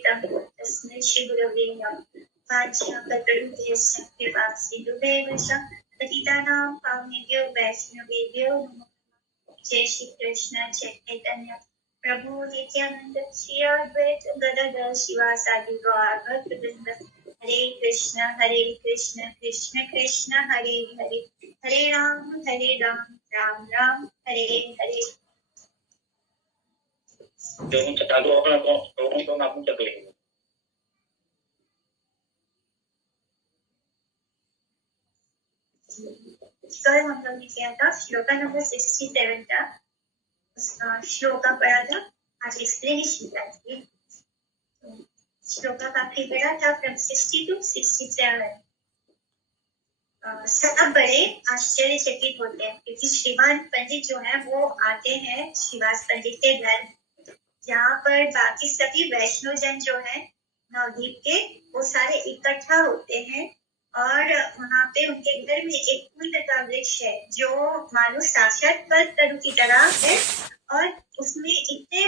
प्रेरितं तस्मै श्री गुरवे नमः। वाञ्छाकल्पतरुभ्यश्च कृपासिन्धुभ्येव च पतितानां पावनेभ्यो वैष्णवेभ्यो नमः। जय श्री कृष्ण चैतन्य प्रभु नित्यानंद श्री अद्वैत गदाधर शिवासादि गौर भक्तवृंद। हरे कृष्ण कृष्ण कृष्ण हरे हरे, हरे Ram Ram Ram Hare Hare. Yung tatago ako na po, kung akong sabihin. कल हम लोग ने किया था श्लोका नंबर 67 था, श्लोका पढ़ा था। आज एक्सप्लेनेशन करेंगे। श्लोका काफी बड़ा था, फ्रॉम 60 to 67। सब बड़े आश्चर्यचकित होते हैं क्योंकि श्रीमान पंडित जो है वो आते हैं श्रीवास पंडित के घर, जहाँ पर बाकी सभी वैष्णव जन जो है नवद्वीप के वो सारे इकट्ठा होते हैं और वहाँ पे उनके घर में एक कुंद का वृक्ष है जो मानो साक्षात कल्पतरु की तरह है और उसमें इतने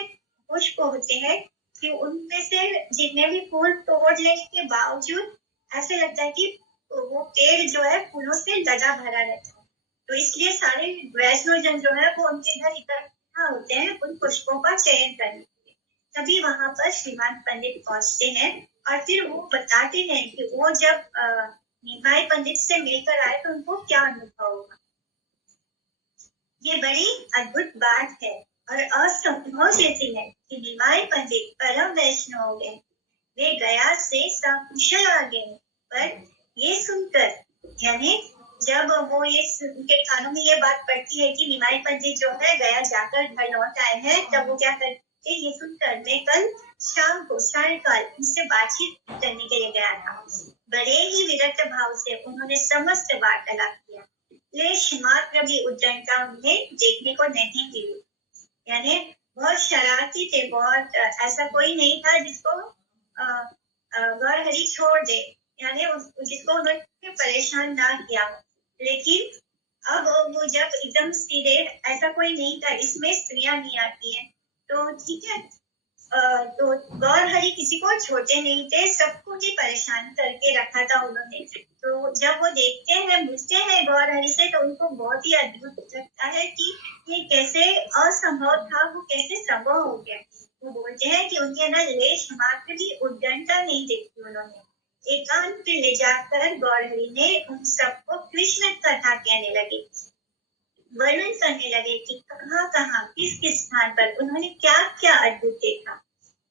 पुष्प होते हैं कि उनमें से जितने भी फूल तोड़ लेने के बावजूद ऐसे लगता है कि वो पेड़ जो है फूलों से लदा भरा रहता है। तो इसलिए सारे वैष्णव जन जो है वो उनके घर इकट्ठा होते हैं उन पुष्पों का चयन करने के लिए। तभी वहां पर श्रीमान पंडित पहुंचते हैं और फिर वो बताते हैं कि वो जब निमाई पंडित से मिलकर आए तो उनको क्या अनुभव हुआ। ये बड़ी अद्भुत बात है और असंभव जैसी है कि निमाई पंडित परम वैष्णव हो गए, वे गया से सकुशल आ गए। पर ये सुनकर यानी जब वो ये उनके कानों में ये बात पड़ती है कि निमाई पंडित जो है गया जाकर घर लौट आए हैं, तब वो क्या करते, ये सुनकर मैं कल शाम को सायंकाल उनसे बातचीत करने के लिए गया था। बड़े ही विरक्त भाव से उन्होंने समस्त वार्तालाप किया, लेश मात्र भी उज्जैनता उन्हें देखने को नहीं मिली। यानी बहुत शरारती थे, बहुत ऐसा कोई नहीं था जिसको गौर हरि छोड़ दे, यानी जिसको उन्होंने परेशान ना किया। लेकिन अब वो जब एकदम सीधे, ऐसा कोई नहीं था, इसमें स्त्रियां नहीं आती हैं तो ठीक है। तो गौर हरि किसी को छोड़ते नहीं थे, सबको ही परेशान करके रखा था उन्होंने। तो जब वो देखते हैं मिलते हैं गौर हरि से तो उनको बहुत ही अद्भुत लगता है कि ये कैसे असंभव था, वो कैसे संभव हो गया। वो बोलते हैं कि उनके अंदर लेश मात्र भी उद्दंडता नहीं देखी उन्होंने। एकांत पे ले जाकर गौर हरि ने उन सबको कृष्ण कथा कहने लगे, वर्णन करने लगे कि कहाँ कहाँ किस किस स्थान पर उन्होंने क्या क्या अद्भुत देखा।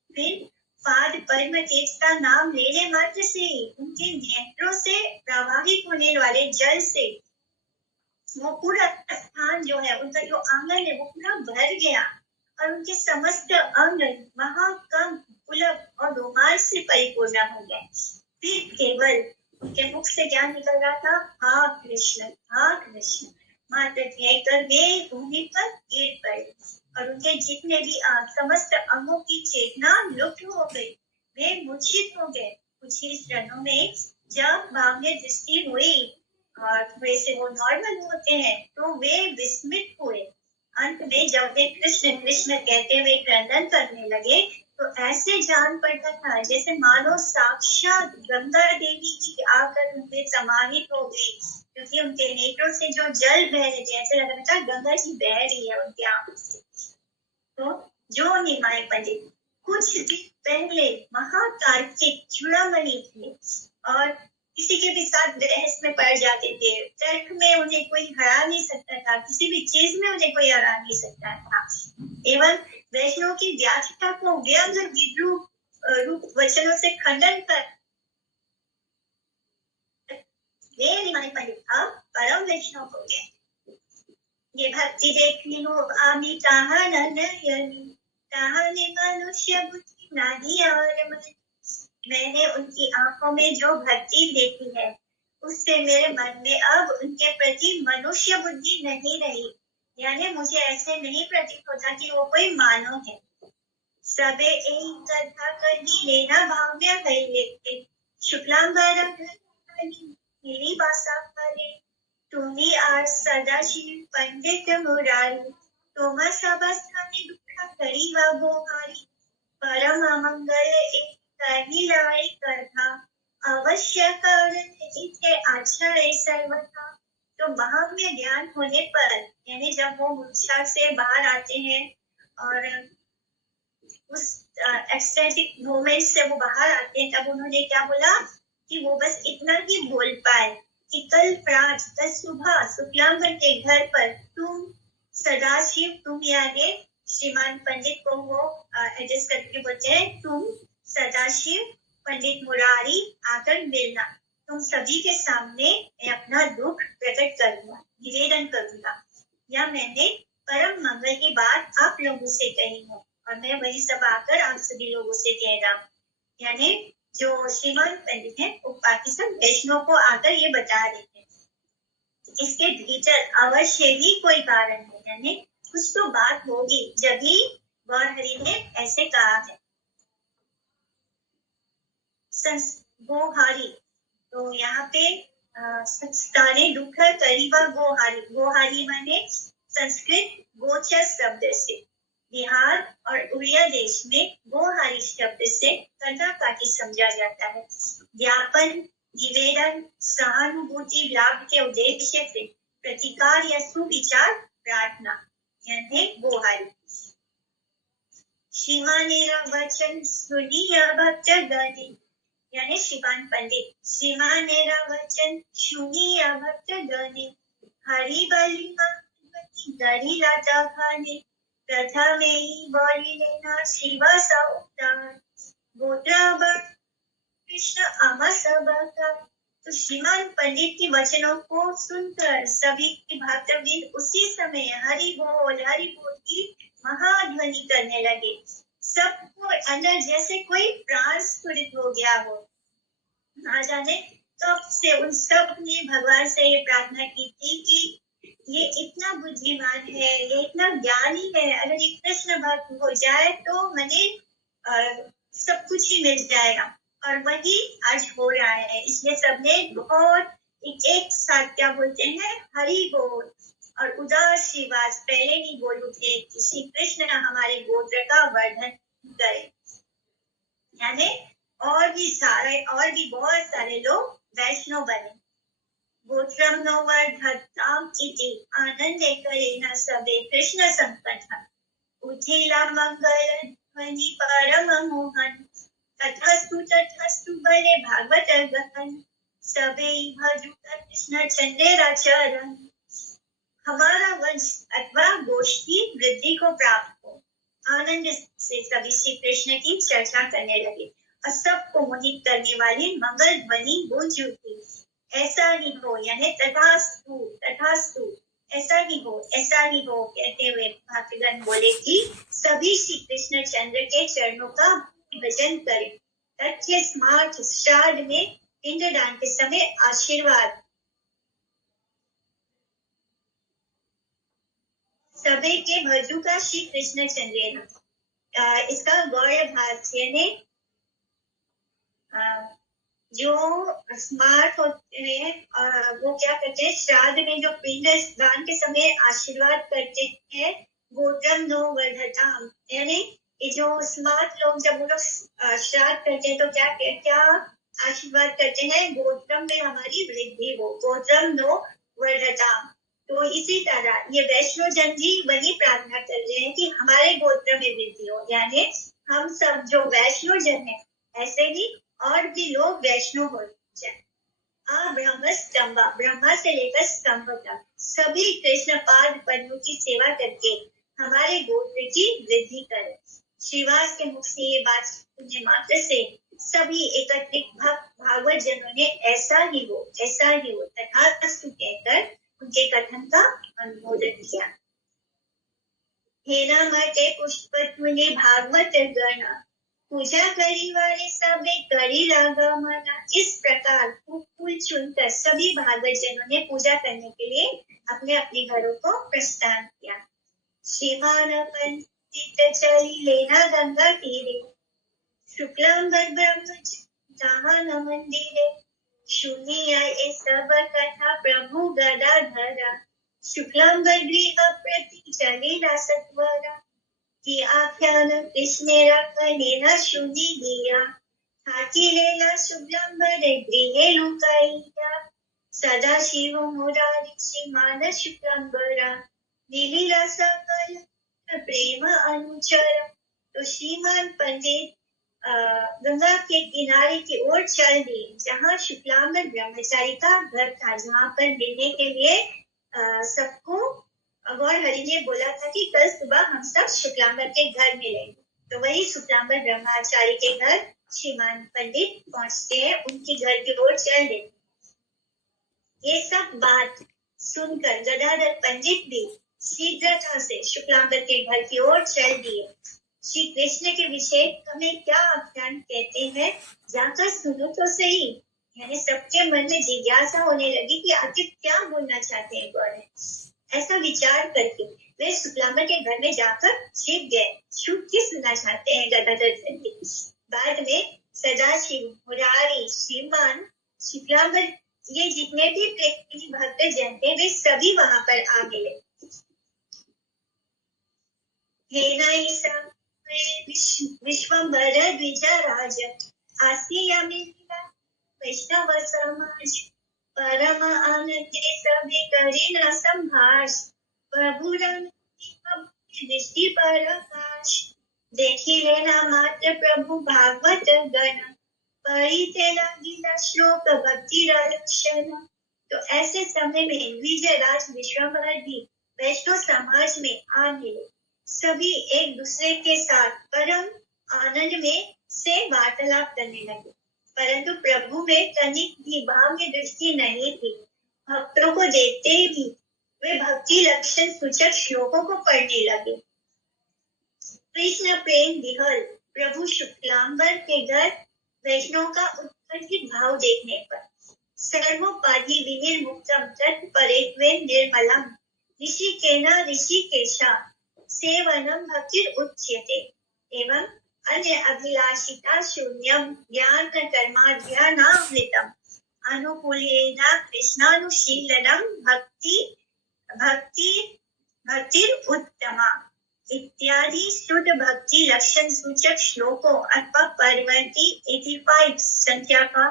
फिर पाद पद्म तीर्थ का नाम लेने मात्र से उनके नेत्रों से प्रवाहित होने वाले जल से वो पूरा स्थान जो है, उनका जो आंगन है वो पूरा भर गया और उनके समस्त अंग महाकंप पुलक और रोमांच से परिपूर्ण हो गए। फिर केवल उनके मुख से क्या निकल रहा था, हा कृष्ण मात्र कहकर वे भूमि पर गिर पड़े और उनके जितने भी समस्त अंगों की चेतना लुप्त हो गई, वे मूर्छित हो गए। कुछ ही क्षणों में जब भावने दृष्टि हुई और वैसे वो नॉर्मल होते हैं तो वे विस्मित हुए। अंत में जब वे कृष्ण कृष्ण कहते हुए क्रंदन करने लगे तो ऐसे जान पड़ता था जैसे मानो साक्षात गंगा देवी की आकर उनके समाहित हो गई, क्योंकि उनके नेत्रों से जो जल बह रहे थे ऐसे लग रहा था गंगा जी बह रही है उनके आंखों से। तो जो निमाई पंडित कुछ दिन पहले महातार्किक चूड़ामणि थे और किसी के भी साथ बहस में पड़ जाते थे, तर्क में उन्हें कोई हरा नहीं सकता था, किसी भी चीज में उन्हें कोई हरा नहीं सकता था, एवं वैष्णव की व्याख्या को व्यंग विद्रूप रूप वचनों से खंडन कर वे निमाई पंडित अब परम वैष्णव हो गए। ये भक्ति देखने हो आमी ताहा नयनी ताहने मनुष्य बुद्धि नाही और मन। मैंने उनकी आंखों में जो भक्ति देखी है उससे मेरे मन में अब उनके प्रति मनुष्य बुद्धि नहीं रही, यानी मुझे ऐसे नहीं प्रतीत होता कि वो कोई मानव है। सबे एक कथा कर ही लेना भाव्य है लेते शुक्लांबर मेरी भाषा करे तुम्ही आज सदाशिव पंडित मुरारी तुम सब स्थाने दुख करी व बोहारी परम मंगल एक लाए कथा अवश्य कारण इथे आचरे सर्वथा। तो महाम्य ज्ञान होने पर यानी जब वो मूर्छा से बाहर आते हैं और उस एक्सटेटिक मोमेंट से वो बाहर आते हैं, तब उन्होंने क्या बोला कि वो बस इतना ही बोल पाए कि कल प्रात कल सुबह शुक्लांबर के घर पर तुम सदाशिव, तुम यानी श्रीमान पंडित को वो एड्रेस करके बोलते हैं, तुम सदाशिव पंडित मुरारी आकर मिलना, तुम सभी के सामने मैं अपना दुख प्रकट करूंगा, निवेदन करूंगा, या मैंने परम मंगल की बात आप लोगों से कही हूँ और मैं वही सब आकर आप सभी लोगों से कह रहा हूँ। यानी जो श्रीमान पंडित है वो पाकिस्तान वैष्णव को आकर ये बता रहे हैं इसके भीतर अवश्य ही कोई कारण है, यानी कुछ तो बात होगी जब ही गौर हरि ने ऐसे कहा है। गोहारी, तो यहाँ पे स्थाने दुख करीबा गोहारी, गोहारी माने संस्कृत गोचर शब्द से, बिहार और उड़िया देश में गोहारी शब्द से कर्नाकाटी समझा जाता है। ज्ञापन, निवेदन, सहानुभूति लाभ के उद्देश्य से प्रतिकार या सुविचार प्रार्थना यानी गोहारी। श्रीमानेरा वचन सुनिया भक्त गणी, यानी श्रीमान पंडित श्रीमानेरा वचन सुनिया भक्त गणी, हरि बलि गरी राजा खाने प्रथमे ही बोली लेना श्रीवासा उद्धार गोत्रावर कृष्ण आमा सभा का। तो श्रीमान पंडित के वचनों को सुनकर सभी भक्तवृंद उसी समय हरि बोल की महाध्वनि करने लगे। सबको अंदर जैसे कोई प्राण स्फुरित हो गया हो, ना जाने कब से उन सब ने भगवान से ये प्रार्थना की थी कि ये इतना बुद्धिमान है, ये इतना ज्ञानी है, अगर ये कृष्ण भक्त हो जाए तो मुझे सब कुछ ही मिल जाएगा, और वही आज हो रहा है। इसलिए सबने बहुत एक साथ क्या बोलते हैं, हरि बोल और उदास श्रीवास पहले ही बोल उठे कि श्री कृष्ण हमारे गोत्र का वर्धन करे। यानी और भी बहुत सारे लोग वैष्णव बने। गोत्रम नो वर्धताम इति आनंदे करेना सबे कृष्ण संकटन उठिला मंगल ध्वनि परम मोहन तथास्तु बले भागवत गहन सबे भजु कृष्ण चंद्रेरा चरण। हमारा वंश अथवा गोष्ठी वृद्धि को प्राप्त हो, आनंद से सभी श्री कृष्ण की चर्चा करने लगे और सबको मोहित करने वाली मंगल ध्वनि गूंज उठी। ऐसा ही हो, यानी तथास्तु तथास्तु, ऐसा ही हो कहते हुए भक्तगण बोले कि सभी श्री कृष्ण चंद्र के चरणों का भजन करें। तथ्य स्मार्ट श्राद्ध में पिंडदान के समय आशीर्वाद सभी के भजू का श्री कृष्ण चंद्र। इसका गौड़ भाष यानी जो स्मार्ट होते हैं वो क्या करते हैं, श्राद्ध में जो पिंड दान के समय आशीर्वाद करते हैं, गोत्रम नो वर्धताम, यानी ये जो स्मार्ट लोग जब वो लोग श्राद्ध करते हैं तो क्या आशीर्वाद करते हैं, गोत्रम में हमारी वृद्धि हो, गोत्रम नो वर्धताम। तो इसी तरह ये वैष्णव जन जी वही प्रार्थना कर रहे हैं कि हमारे गोत्र में वृद्धि हो, यानी हम सब जो वैष्णव जन है ऐसे ही और भी लोग वैष्णव हो जाए। ब्रह्मा से लेकर स्तंभ तक सभी कृष्ण पाद पद्मों की सेवा करके हमारे गोत्र की वृद्धि करें। श्रीवास के मुख से ये बात सुनने मात्र से सभी एकत्रित भक्त भागवत जनों ने ऐसा ही हो तथास्तु कहकर उनके कथन का अनुमोदन किया। हेना मते पुष्प तुने भागवत गण पूजा करी वाले सभी करी लागा मना। इस प्रकार फूल चुनकर सभी भागवत जनों ने पूजा करने के लिए अपने अपने घरों को प्रस्थान किया। श्रीमान पंडित चली लेना गंगा तीरे शुक्लांबर ब्रह्मचान मंदिरे सुनिया ये सब कथा प्रभु गदाधरा शुक्लांबर गृह प्रति चलेला सत्वरा कि आख्यान कृष्णेरा कनेना सुनी दिया हाथीलेला शुक्लांबरे गृहे लुकाईया सदाशिव मुरारी श्रीमान शुक्लांबरा लीला सकल प्रेम अनुचर। तो श्रीमान पंडित गंगा के किनारे की ओर चल दिए जहाँ शुक्लांबर ब्रह्मचारी का घर था, जहाँ पर मिलने के लिए सबको गौर हरि ने बोला था कि कल सुबह हम सब शुक्लांबर के घर मिलेंगे। तो वही शुक्लांबर ब्रह्मचारी के घर श्रीमान पंडित पहुंचते हैं, उनके घर की ओर चल देते। ये सब बात सुनकर गदाधर पंडित भी शीघ्रता से शुक्लांबर के घर की ओर चल दिए। श्री कृष्ण के विषय हमें क्या आख्यान कहते हैं, जाकर सुनो तो सही। यानी सबके मन में जिज्ञासा होने लगी कि आखिर क्या बोलना चाहते हैं गौर। ऐसा विचार करके वे शुक्लांबर के घर में जाकर छिप गए। छुप के सुनना चाहते हैं गदाधर पंडित। बाद में सदाशिव मुरारी श्रीमान शुक्लांबर ये जितने भी प्रेमी भक्त जन थे वे सभी वहां पर आ मिले। विश्वंभर द्विजराज आसियामिला वैष्णव समाज परम आनंदे सभी करी न संभाष प्रभु दृष्टि पर आकाश देखी लेना मात्र प्रभु भागवत गण परिते लगिला श्लोक भक्ति रक्षण। तो ऐसे समय में विजयराज विश्वंभर भी वैष्णव समाज में आ मिले। सभी एक दूसरे के साथ परम आनंद में से वार्तालाप करने लगे, परंतु प्रभु में तनिक भी भाव्य दृष्टि नहीं थी। भक्तों को देखते ही वे भक्ति लक्षण सूचक श्लोकों को पढ़ने लगे। कृष्ण प्रेम विहल प्रभु शुक्लांबर के घर वैष्णव का उत्कंठित भाव देखने पर सर्वोपाधि विनिर्मुक्तम तत्परेत्वे निर्मलम ऋषिकेना ऋषिकेशा सेवनम भक्ति उच्यते एवं अन्य अभिलाषिता शून्यम ज्ञान कर्माध्यानामृतम अनुकूलेना कृष्णानुशीलनम भक्ति उत्तमा इत्यादि शुद्ध भक्ति लक्षण सूचक श्लोकों अथवा परवर्ती 85 संख्या का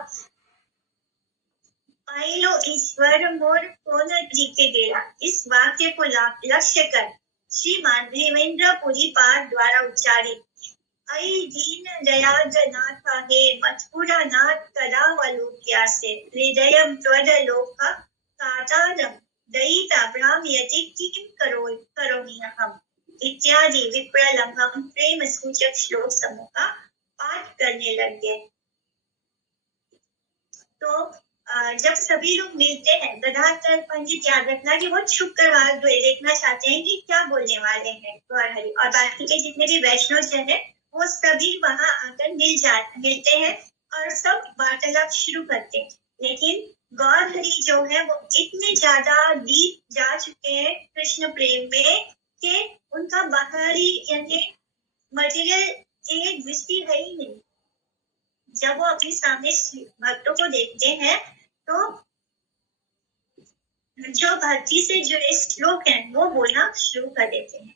पाइलो ईश्वर मोर कौन जीते गेला। इस वाक्य को लक्ष्य कर श्रीमान देवेंद्रपुरी पाठ द्वारा उच्चारित ऐ दीन दयाजनाथ हे मथुरा नाथ कदावलोक्यासे हृदयं त्वदलोक कातारं दयिता भ्राम्यति किं करोमि अहम् इत्यादि विप्रलंबम प्रेम सूचक श्लोक समूह का पाठ करने लग गए। तो जब सभी लोग मिलते हैं गदाधर पंडित याद रखना कि वो छुप कर देखना चाहते हैं कि क्या बोलने वाले हैं गौर हरि, और बाकी के जितने भी वैष्णव जन है वो सभी वहां आकर मिलते हैं और सब वार्तालाप शुरू करते हैं। लेकिन गौर हरि जो है वो इतने ज्यादा डीप जा चुके हैं कृष्ण प्रेम में कि उनका बाहरी यानी मटेरियल एक दृष्टि है ही नहीं। जब वो अपने सामने भक्तों को देखते हैं तो जो भक्ति से जुड़े श्लोक हैं वो बोलना शुरू कर देते हैं।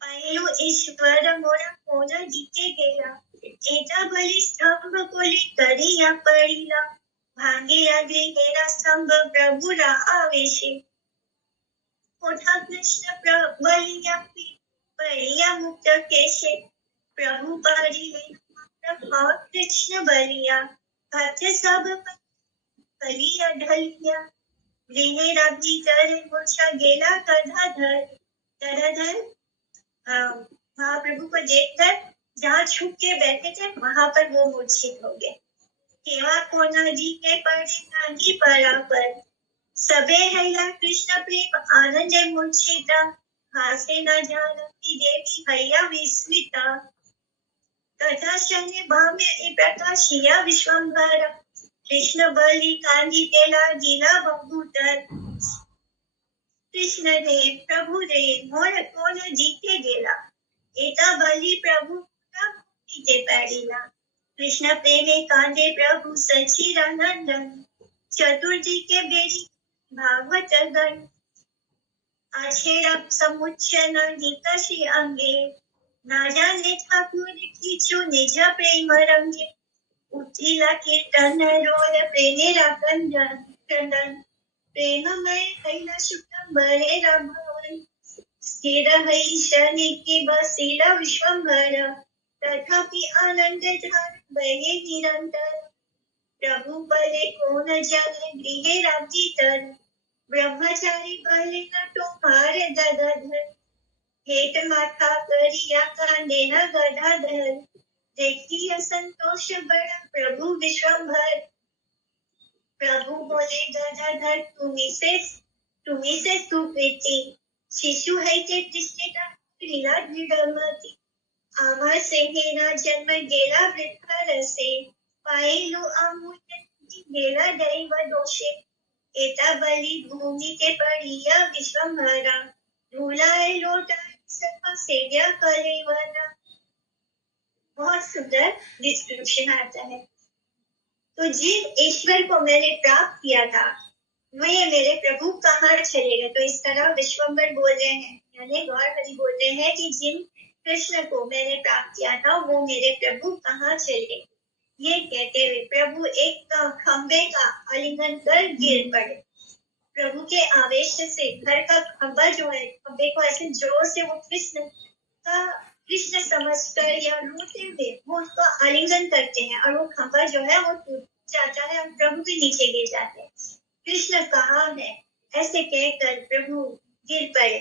पायलो ईश्वर मोरा कोना जीते गया एटा बलि स्तंभ कोली करिया पड़ीला भांगे अग्नि गेरा स्तंभ प्रभु रा आवेशे कोठा कृष्ण बलिया पड़िया मुक्त केशे प्रभु परी कृष्ण बलिया भक्त सब कलिया ढलिया गृहे कर मूर्छा गेला गदाधर महाप्रभु को देखकर जहाँ छुप के बैठे थे वहां पर वो मूर्छित हो गए। केवा कोना जी के पड़ी पर सबे हैया कृष्ण प्रेम आनंद मूर्छिता हासे न जानती देवी हैया विस्मिता तथा शनि भाम्य प्रकाशिया विश्वंभर कृष्ण बलि कांदी तेला गीला बहुतर कृष्ण रे प्रभु रे मोर कोण जीते गेला एता बलि प्रभु जीते पड़ीला कृष्ण प्रेमे कांदे प्रभु सचिदानंदन चतुर्थी के बेरी भागवत गण आछेरा समुच्चन निकषि अंगे ना जाने ठाकुर कीचु निज प्रेम रंगे मिथिला कीर्तन रोल प्रेमेरा क्रंदन प्रेममय कैला शुक्लंबरे भवन स्थिर है शनि की बसीला विश्वंभर तथापि आनंद धार बहे निरंतर प्रभु पले को न जाने गृहे राजीतर ब्रह्मचारी पले न तुम्हारे गदाधर हेट माथा करिया कांदे न गदाधर देखी असंतोष बड़ा प्रभु विश्वंभर प्रभु बोले गदाधर तुम्ही से सुप्रीति शिशु है ते कृष्णा क्रीडा दृढ़मती आम्हा से हे ना जन्म गेला वृथा रसे पाहिलो अमूल्य गेला दैव दोषे एता बलि भूमि के पड़िया विश्वंभरा धूलाए लोटा सपा सेव्या कलेवना। बहुत सुंदर डिस्क्रिप्शन आता है। तो जिन ईश्वर को मैंने प्राप्त किया था वे मेरे प्रभु कहाँ चले गए। तो इस तरह विश्वंभर बोल रहे हैं, यानी गौर हरि बोल रहे हैं कि जिन कृष्ण को मैंने प्राप्त किया था वो मेरे प्रभु कहाँ चले। ये कहते हुए प्रभु एक खंबे का आलिंगन कर गिर पड़े। प्रभु के आवेश से घर का खंबा जो है, खंबे को ऐसे जोर से वो कृष्ण समझकर या रोते हुए वो उसको आलिंगन करते हैं और वो खंबा जो है वो टूट जाता है और प्रभु के नीचे गिर जाते हैं। कृष्ण कहाँ है ऐसे कहकर प्रभु गिर पड़े।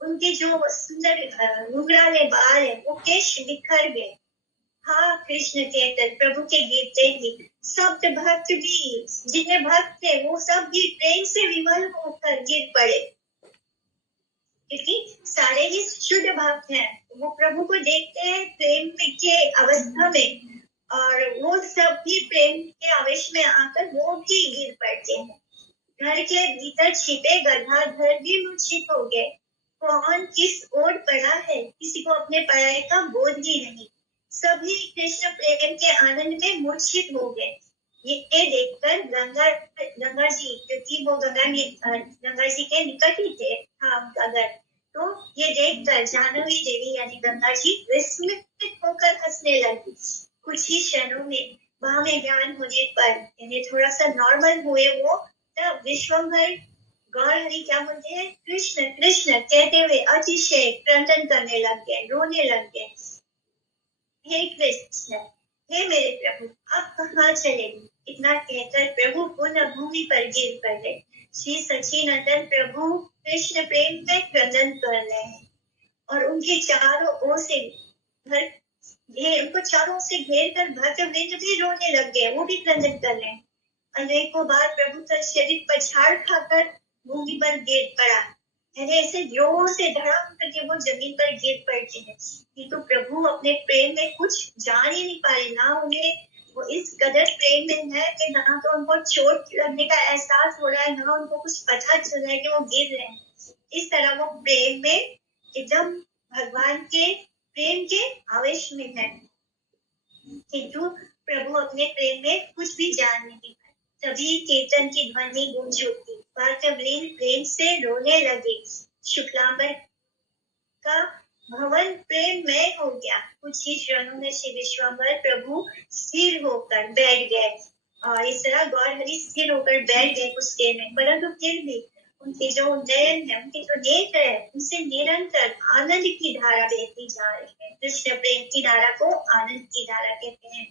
उनके जो सुंदर घुंघराले बाल है वो केश बिखर गए। हाँ कृष्ण कहकर प्रभु के गिरते ही सब भक्त भी जितने भक्त थे वो सब भी प्रेम से विमल होकर गिर पड़े, क्योंकि सारे ही शुद्ध भक्त हैं। वो प्रभु को देखते हैं प्रेम के अवस्था में और वो सब भी प्रेम के आवेश में आकर वो भी गिर पड़ते हैं। घर के भीतर छिपे गदाधर भी मूर्छित हो गए। कौन किस ओर पड़ा है किसी को अपने पढ़ाई का बोध ही नहीं। सभी कृष्ण प्रेम के आनंद में मूर्छित हो गए। ये देखकर गंगा जी, क्योंकि वो गंगा जी के निकट ही थे उनका घर, तो ये देखकर जाह्नवी देवी यानी गंगा जी विस्मित होकर हंसने लगी। कुछ ही क्षणों में वहां में ज्ञान होने पर यानी थोड़ा सा नॉर्मल हुए वो, तब विश्वंभर गौर हरि क्या बोलते हैं, कृष्ण कृष्ण कहते हुए अतिशय क्रंदन करने लग गए, रोने लग गए। हे कृष्ण, हे मेरे प्रभु, अब कहाँ चले। इतना कहकर प्रभु पुनः भूमि पर गिर पड़े। श्री सच्चिदानंद प्रभु कृष्ण प्रेम में क्रंदन कर रहे हैं और उनके चारों ओर से उनको चारों से घेर कर भक्तवृंद भी रोने लग गए, वो भी क्रंदन कर रहे हैं। अनेकों बार प्रभु का शरीर पछाड़ खाकर भूमि पर गिर पड़ा, ऐसे जोर से धड़ाम करके वो जमीन पर गिर पड़ते हैं। किंतु प्रभु अपने प्रेम में कुछ जान ही नहीं पाए, ना उन्हें वो इस कदर प्रेम में है कि ना तो उनको चोट लगने का एहसास हो रहा है, ना उनको कुछ पता चल रहा है कि वो गिर रहे हैं। इस तरह वो प्रेम में एकदम भगवान के प्रेम के आवेश में है, किंतु प्रभु अपने प्रेम में कुछ भी जान नहीं पाए। तभी कीर्तन की ध्वनि गूंज उठी, भक्तवृंद प्रेम से रोने लगे। शुक्लांबर का भवन प्रेम में हो गया। कुछ ही क्षणों में श्री विश्वंभर प्रभु स्थिर होकर बैठ गए और इस तरह गौर हरि स्थिर होकर बैठ गए कुछ देर में, परंतु फिर भी उनके जो नयन है, उनके जो नेत्र है, उनसे निरंतर आनंद की धारा बहती जा रही है। कृष्ण प्रेम की धारा को आनंद की धारा कहते हैं।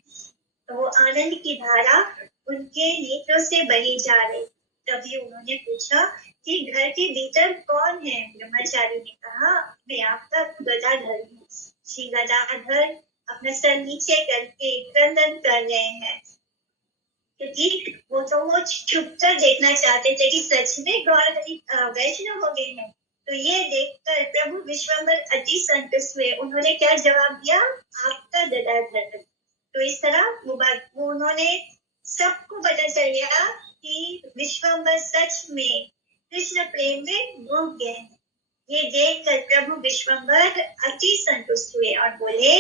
तो वो आनंद की धारा उनके नेत्रों से बही जा रही। तभी उन्होंने पूछा कि घर के भीतर कौन है। ब्रह्मचारी ने कहा, मैं आपका गदाधर हूँ। श्री गदाधर अपना सर नीचे करके क्रंदन कर रहे हैं, क्योंकि वो छुपकर देखना चाहते थे कि सच में गौर हरि वैष्णव हो गए हैं। तो ये देखकर प्रभु विश्वंभर अति संतुष्ट हुए। उन्होंने क्या जवाब दिया, आपका गदाधर। तो इस तरह वो उन्होंने सबको पता चल गया कि विश्वंभर सच में कृष्ण प्रेम में डूब गए। ये देखकर प्रभु विश्वंभर अति संतुष्ट हुए और बोले,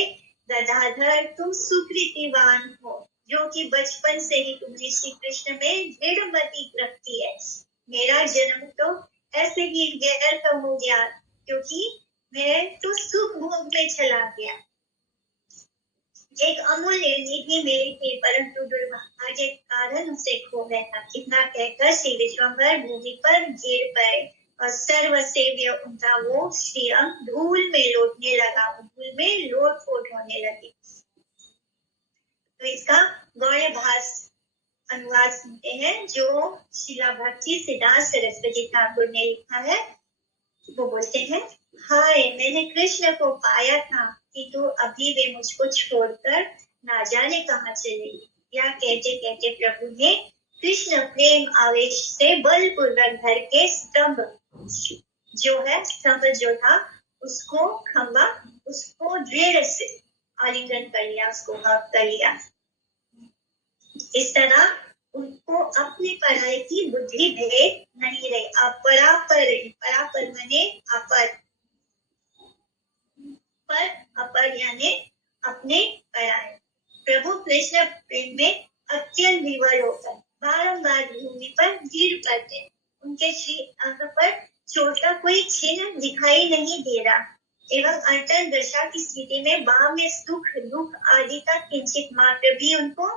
गदाधर तुम सुकृतिवान हो, जो कि बचपन से ही तुमने श्री कृष्ण में दृढ़ मति रखती है। मेरा जन्म तो ऐसे ही व्यर्थ हो गया, क्योंकि मैं तो सुख भोग में चला गया। एक अमूल्य निधि मेरी थी, परंतु दुर्भाग्य के कारण उसे खो बैठा। इतना कहकर श्री विश्वम्भर भूमि पर गिर पड़े और सर्वसेव्य उनका वो सिर धूल में लौटने लगा, धूल में लोट-पोट होने लगी। तो इसका गौड़ भाष अनुवाद सुनते हैं जो शिला भक्ति सिद्धांत सरस्वती ठाकुर ने लिखा है। वो बोलते हैं, हाय मैंने कृष्ण को पाया था कि तू अभी वे मुझको छोड़कर ना जाने कहाँ चलेगी। या कहते कहते प्रभु ने कृष्ण प्रेम आवेश से बलपूर्वक घर के स्तंभ जो था उसको खंभा उसको दृढ़ से आलिंगन कर लिया, उसको हक कर लिया। इस तरह उनको अपनी पराई की बुद्धि भेद नहीं रही। परापर माने अपर, पर अपर यानी अपने पराये। प्रभु कृष्ण प्रेम में अत्यंत विवल होकर बारंबार भूमि पर गिर पड़ते। उनके श्री अंग पर चोट का कोई चिन्ह दिखाई नहीं दे रहा एवं अटल दशा की स्थिति में बाह में सुख दुख आदि का किंचित मात्र भी उनको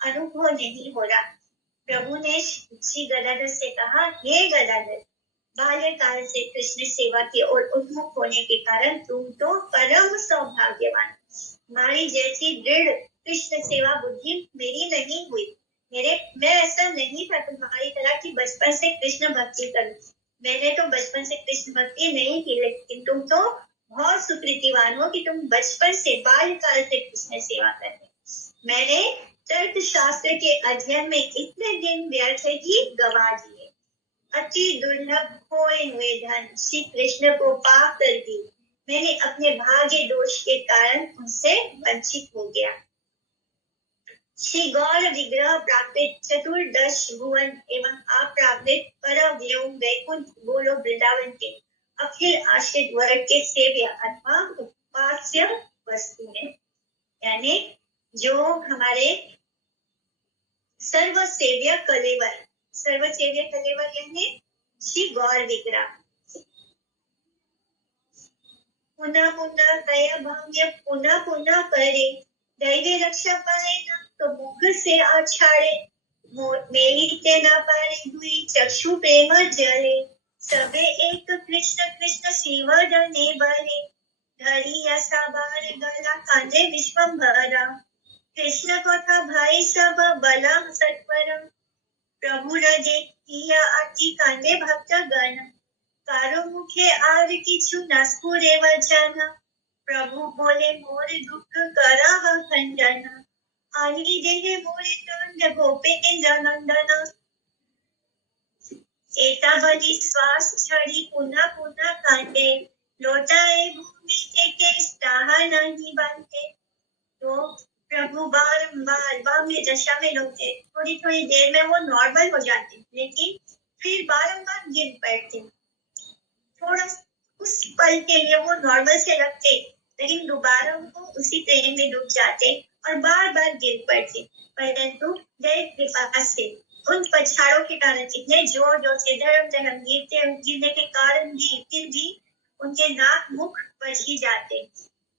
अनुभव नहीं हो रहा। प्रभु ने श्री गदाधर से कहा, हे गदाधर, बाल्यकाल से कृष्ण सेवा की ओर उन्मुख होने के कारण तुम तो परम सौभाग्यवान। हमारी जैसी दृढ़ कृष्ण सेवा बुद्धि मेरी नहीं हुई। मैं ऐसा नहीं था तुम्हारी तरह कि बचपन से कृष्ण भक्ति करूं। मैंने तो बचपन से कृष्ण भक्ति नहीं की, लेकिन तुम तो बहुत सुकृतिवान हो कि तुम बचपन से बाल्यकाल से कृष्ण सेवा करते। मैंने तर्क शास्त्र के अध्ययन में इतने दिन व्यर्थ ही गवा दिए। अति दुर्लभ खोए हुए धन श्री कृष्ण को पाकर भी मैंने अपने भाग्य दोष के कारण उनसे वंचित हो गया। श्री गौर विग्रह प्राप्त चतुर्दश भुवन एवं अप्राप्त परम व्योम वैकुंठ गोलो वृंदावन के अखिल आश्रित वर्ग के सेव्य अथवा उपास्य वस्तु है। यानी जो हमारे सर्वसेव्य कलेवर यानी श्री गौर विग्रह। पुनः पुनः दया भाग्य पुनः पुनः करे, दैवी रक्षा पाए ना तो मुख से आछाड़े। मेरी ते ना पारे हुई चक्षु प्रेम जले, सबे एक कृष्ण कृष्ण शिव जने बले। धरी ऐसा बार गला कांदे विश्वम्भरा, कृष्ण को था भाई सब बला सत्वरम। प्रभु रजे किया आरती कांदे भक्त गण, कारो मुखे आर किछु न स्फुरे वचन। प्रभु बोले मोर दुख करा खंडन, आली देहे मोरे दंड गोपेन्द्र नंदन। एता बलि श्वास छड़ी पुनः पुनः कांदे, लौटाए भूमि के स्टाह नहीं बनते। तो प्रभु बारंबार बाह्य दशा में लौटे। थोड़ी थोड़ी देर में वो नॉर्मल हो जाते, लेकिन फिर बारंबार गिर पड़ते। थोड़ा उस पल के लिए वो नॉर्मल से लगते, लेकिन दोबारा वो उसी प्रेम में डूब जाते और बार बार गिर पड़ते। परंतु दैव कृपा से उन पछाड़ों के कारण इतने जोर जोर से धर्म गिरने के कारण भी फिर भी उनके नाक मुख बच ही जाते।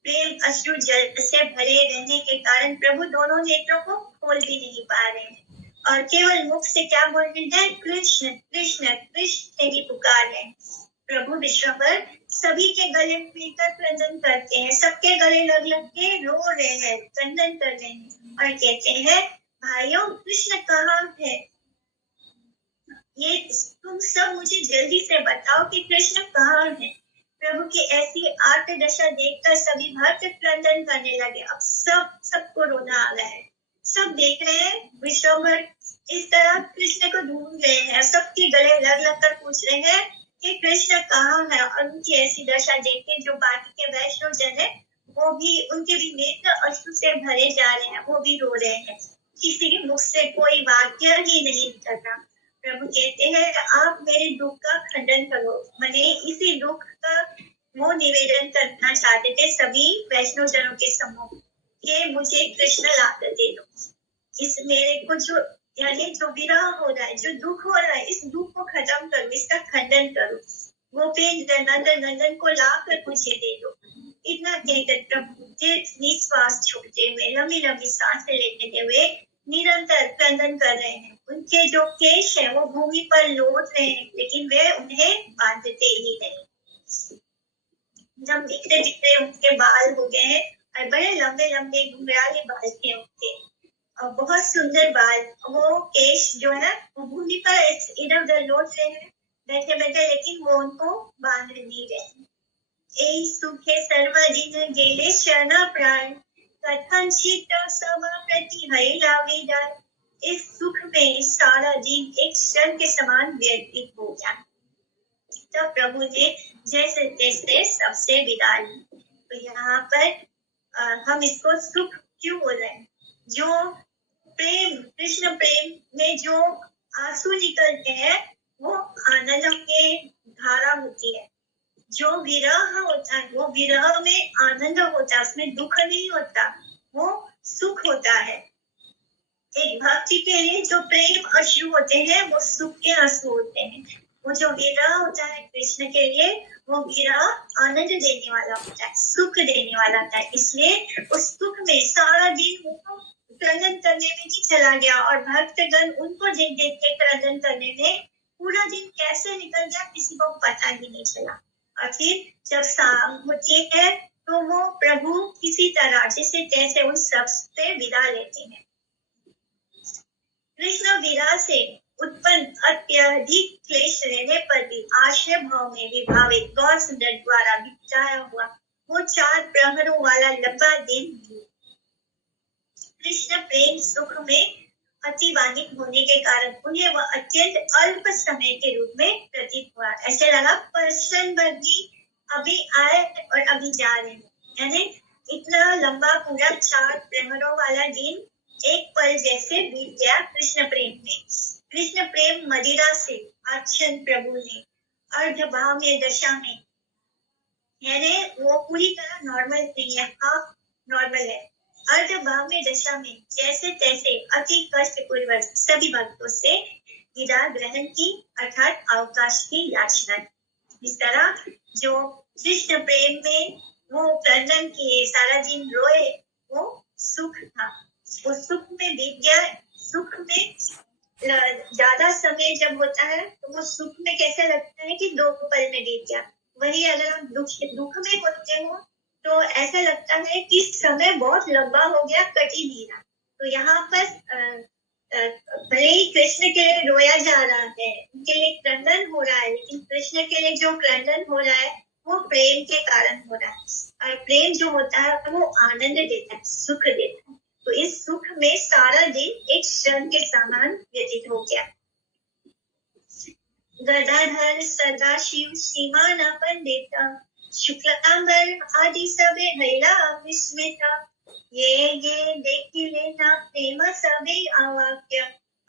प्रेम अश्रु जल से भरे रहने के कारण प्रभु दोनों नेत्रों को खोल भी नहीं पा रहे हैं और केवल मुख से क्या बोल रहे हैं, कृष्ण कृष्ण कृष्ण ही पुकार है। प्रभु विश्वम्भर सभी के गले मिलकर क्रंदन करते हैं, सबके गले लग लग के रो रहे हैं, क्रंदन कर रहे हैं और कहते हैं, भाइयों कृष्ण कहाँ है? ये तुम सब मुझे जल्दी से बताओ कि कृष्ण कहाँ है। प्रभु की ऐसी आर्त दशा देखकर सभी भक्त क्रंदन करने लगे। अब सबको रोना आ रहा है। सब देख रहे हैं विश्वम्भर इस तरह कृष्ण को ढूंढ रहे हैं, सबके गले लग लग कर पूछ रहे हैं कि कृष्ण कहाँ है। और उनकी ऐसी दशा देख के जो बाकी के वैष्णव जन है वो भी, उनके भी नेत्र अश्रु से भरे जा रहे हैं, वो भी रो रहे हैं। किसी के मुख से कोई वाक्य ही नहीं निकलता। प्रभु कहते हैं, आप मेरे दुख का खंडन करो। मैंने इसी दुख का वो निवेदन करना चाहते थे सभी वैष्णव जनों के सम्मुख कि मुझे कृष्ण लाकर दे दो। इस मेरे को जो यानी जो विरह हो रहा है, जो दुख हो रहा है, इस दुख को खत्म करो, इसका खंडन करो। गोपेन्द्र नंदन को लाकर मुझे दे दो। इतना कहकर प्रभु के निश्वास छोड़ते हुए लंबी लंबी सांसें लेते हुए निरंतर क्रंदन कर रहे हैं। उनके जो केश है वो भूमि पर लौट रहे हैं, लेकिन वे उन्हें बांधते ही नहीं। जब दिखते दिखते उनके बाल हो गए हैं और बड़े लंबे लंबे घुंघराले बाल थे उनके, और बहुत सुंदर बाल। वो केश जो है वो भूमि पर इधर उधर लौट रहे हैं बैठे बैठे, लेकिन वो उनको बांध नहीं रहे। ए सुखे सर्वदिन गेले क्षण प्राण, कथनचित समाप्रति भइला विदाय। इस सुख में सारा दिन एक क्षण के समान व्यतीत हो जाए। तो प्रभु ने जैसे तैसे सबसे विदा ली। तो यहाँ पर हम इसको सुख क्यों बोल रहे हैं? जो प्रेम, कृष्ण प्रेम में जो आंसू निकलते हैं वो आनंद के धारा होती है। जो विरह होता है वो विरह में आनंद होता है, उसमें दुख नहीं होता, वो सुख होता है। एक भक्ति के लिए जो प्रेम अश्रु होते हैं वो सुख के आंसू होते हैं। वो जो विरह होता है कृष्ण के लिए, वो विरह आनंद देने वाला होता है, सुख देने वाला होता है। इसलिए उस सुख में सारा दिन वो क्रंदन करने में ही चला गया, और भक्तगण उनको देख देख के क्रंदन करने में पूरा दिन कैसे निकल गया किसी को पता ही नहीं चला। और फिर जब शाम होती है तो वो प्रभु किसी तरह जैसे तैसे उन सब से विदा लेते हैं। कृष्ण विरह से उत्पन्न अत्यधिक क्लेश रहने पर भी आश्रय भाव में विभावित गौर सुंदर द्वारा बिताया हुआ वो 4 प्रहरों वाला लंबा दिन भी कृष्ण प्रेम सुख में अतिवाहित होने के कारण उन्हें वह अत्यंत अल्प समय के रूप में प्रतीत हुआ। ऐसे लगा पर्सन वर्गी अभी आए और अभी जा रहे हैं, यानी इतना लंबा पूरा 4 प्रहरों वाला दिन एक पल जैसे बीत गया कृष्ण प्रेम में। कृष्ण प्रेम मदिरा से आच्छन प्रभु ने अर्धभाम्य दशा में, यानी वो पूरी तरह नॉर्मल नहीं है, हाफ नॉर्मल है। अर्धभाम्य दशा में जैसे तैसे अति कष्ट पूर्वक सभी भक्तों से विदा ग्रहण की, अर्थात अवकाश की याचना। इस तरह जो कृष्ण प्रेम में वो क्रंदन किए, सारा दिन रोए, वो सुख था, वो सुख में बीत गया। सुख में ज्यादा समय जब होता है तो वो सुख में कैसे लगता है कि 2 पल में बीत गया। वही अगर हम दुख में होते हो तो ऐसा लगता है कि समय बहुत लंबा हो गया, कट ही नहीं रहा। तो यहाँ पर भले ही कृष्ण के लिए रोया जा रहा है, उनके लिए क्रंदन हो रहा है, लेकिन कृष्ण के लिए जो क्रंदन हो रहा है वो प्रेम के कारण हो रहा है। और प्रेम जो होता है वो आनंद देता है, सुख देता है। तो इस सुख में सारा दिन एक क्षण के समान व्यतीत हो गया। गदाधर सदाशिव सीमा न पंडित, शुक्लांबर आदि सबे भैला विस्मिता। ये देखी लेना प्रेम सबे अवाक्य,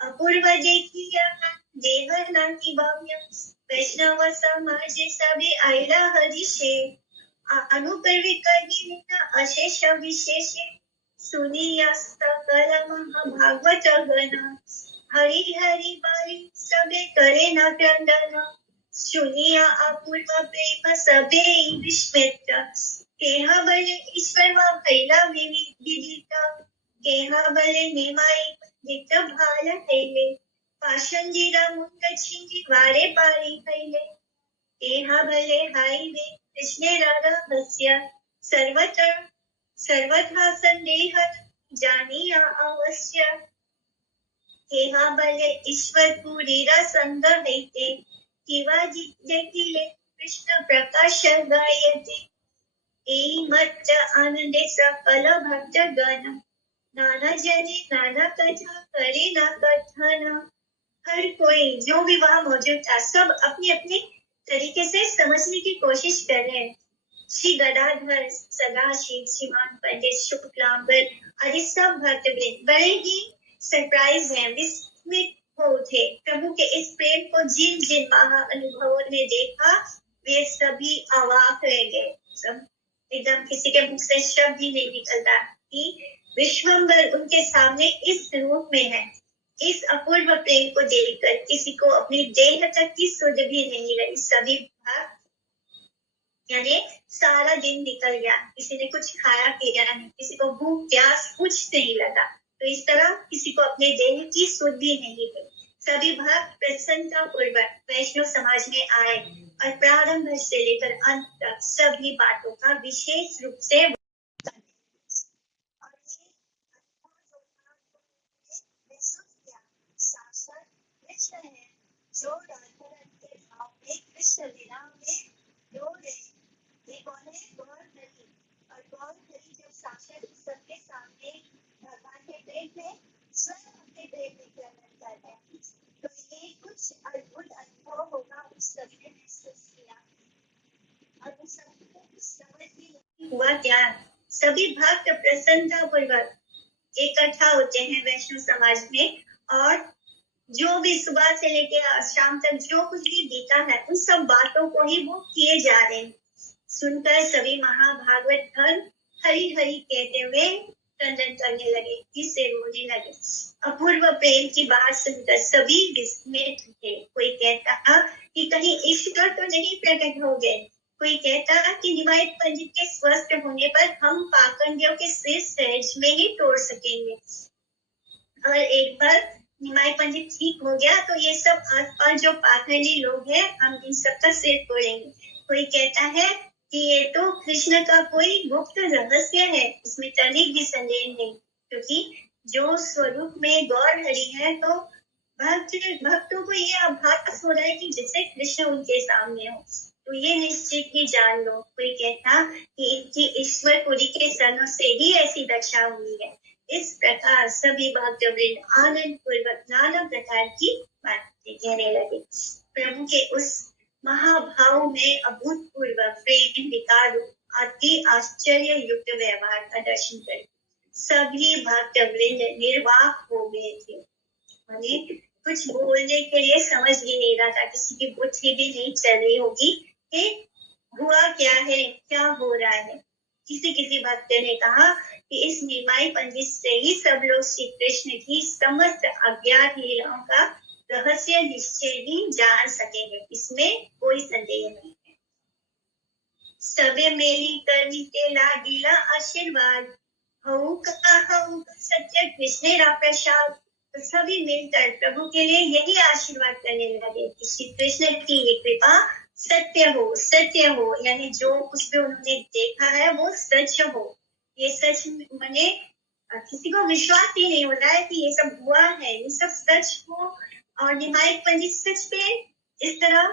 अपूर्व देखिया देह नाकी भव्य। वैष्णव समाज सबे आइला हरिषे, अनुपर्वी कही लेना अशेष विशेष। सुनिया सकल महाभागवत गण, हरि हरि बाली सबे करे न क्रंदन। सुनिया अपूर्व प्रेम सबे विस्मित, केहा बले ईश्वर व भैला विदित। केहा बले निमाई नित भाल थैले, पाशंजीरा मुंड छिंजी वारे पारी थैले। केहा भले हाई वे कृष्णे रहस्य, सर्वथा संदेह जानिया अवश्य। केहा भले ईश्वर पूरीरा संग हैते, किवा देखिले कृष्ण प्रकाश गायते। एई मत आनंदे सकल भक्त गण, नाना जने नाना कथा करे ना कथन। हर कोई जो भी वहाँ मौजूद था सब अपनी अपनी तरीके से समझने की कोशिश कर रहे हैं। श्री गदाधर, सदाशिव, श्रीमान पंडित, शुक्लांबर आदि सब भक्तवृंद बड़े ही सरप्राइज हैं, विस्मित हो थे। प्रभु के इस प्रेम को जिन जिन महा अनुभवों ने देखा वे सभी अवाक रह गए। सब एकदम किसी के मुख से शब्द ही नहीं निकलता कि विश्वम्बर उनके सामने इस रूप में है। इस अपूर्व प्रेम को देखकर किसी को अपनी देह तक की सुध भी नहीं रही। सभी यानी सारा दिन निकल गया, किसी ने कुछ खाया पिया नहीं, किसी को भूख प्यास कुछ नहीं लगा, तो इस तरह किसी को अपने देह की सुध भी नहीं हुई। सभी भक्त प्रसन्नता पूर्वक वैष्णव समाज में आए और प्रारंभ से लेकर अंत तक सभी बातों का विशेष रूप से जो राधा के भाव में कृष्ण लीला में रो रहे, ये कौन है? गौर हरि। और गौर हरि जब साक्षात सबके सामने भगवान के प्रेम में स्वयं अपने प्रेम में ग्रहण करते हैं, तो ये कुछ अद्भुत अनुभव होगा उस सभी ने महसूस किया। और उस सबको समझ भी नहीं हुआ क्या, सभी भक्त प्रसन्नता पूर्वक इकट्ठा होते हैं वैष्णव समाज में, और जो भी सुबह से लेकर शाम तक जो कुछ भी बीता है उन सब बातों को ही वो किए जा रहे हैं। सुनकर सभी महाभागवत धर्म हरि हरि कहते हुए क्रंदन करने लगे, इससे रोने लगे। अपूर्व प्रेम की बात सुनकर सभी विस्मित थे। कोई कहता कि कहीं ईश्वर तो नहीं प्रकट हो गए, कोई कहता कि निमाई पंडित के स्वस्थ होने पर हम पाखंडियों के सिर सहज में ही तोड़ सकेंगे, और एक बार निमाई पंडित ठीक हो गया तो ये सब आसपास जो पाखंडी लोग हैं हम इन सबका सिर तोड़ेंगे। कोई कहता है कि ये तो कृष्ण का कोई गुप्त रहस्य है, इसमें तनिक भी संदेह नहीं, क्योंकि जो स्वरूप में गौर हरि है तो भक्तों को ये आभास हो रहा है कि जैसे कृष्ण उनके सामने हो, तो ये निश्चित ही जान लो। कोई कहता कि इनकी ईश्वरपुरी के सनों से ही ऐसी दशा हुई है। इस प्रकार सभी भक्तवृंद आनंद पूर्वक नाना प्रकार की बातें कहने लगे। प्रभु के उस महाभाव में अभूतपूर्व प्रेम विकार अति आश्चर्य युक्त व्यवहार का दर्शन कर सभी भक्तवृंद निर्वाक हो गए थे। कुछ बोलने के लिए समझ भी नहीं रहा था, किसी की बुद्धि भी नहीं चल रही होगी कि हुआ क्या है, क्या हो रहा है। किसी भक्त ने कहा कि इस निमाई पंडित से ही सब लोग श्री कृष्ण की समस्त अज्ञात लीलाओं का रहस्य निश्चय ही जान सकेंगे, इसमें कोई संदेह नहीं है। सबे मेली करनी के लाडीला आशीर्वाद हऊ सत्य कृष्ण रा प्रसाद। तो सभी मिलकर प्रभु के लिए यही आशीर्वाद करने लगे कि श्री कृष्ण की ये कृपा सत्य हो, यानी जो कुछ भी उन्होंने देखा है वो सच हो। ये सच माने किसी को विश्वास ही नहीं हो रहा है कि ये सब हुआ है, ये सब सच हो। और निमाई पंडित सच में इस तरह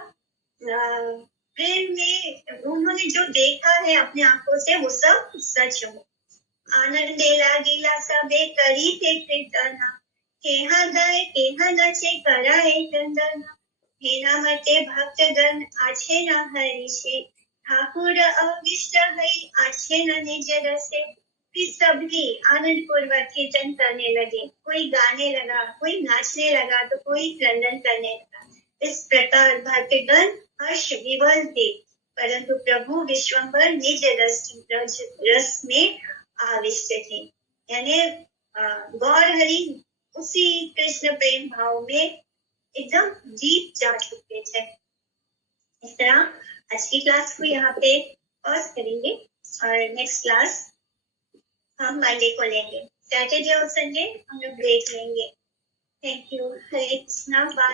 प्रेम में उन्होंने जो देखा है अपने आंखों से वो सब सच हो। आनंदे लागिला सबे करी थे कीर्तना, केहा गाए केहा नचे कराए चंदना। हेना मते भक्तगण आछे न हरिषे, ठाकुर अविष्ट हई आछे न निज रसे। फिर सभी आनंद पूर्वक कीर्तन करने लगे, कोई गाने लगा, कोई नाचने लगा तो कोई क्रंदन करने लगा। इस प्रकार भक्तगण हर्ष विवल थे, परंतु प्रभु विश्वम्भर निज रस में आविष्ट थे, यानी गौर हरि उसी कृष्ण प्रेम भाव में एकदम डीप जा चुके थे। इस तरह आज की क्लास को यहाँ पे पॉज करेंगे और नेक्स्ट क्लास हम मंडे को लेंगे। सैटरडे और संडे हम लोग ब्रेक लेंगे। Thank you. Hare Krishna. Bye.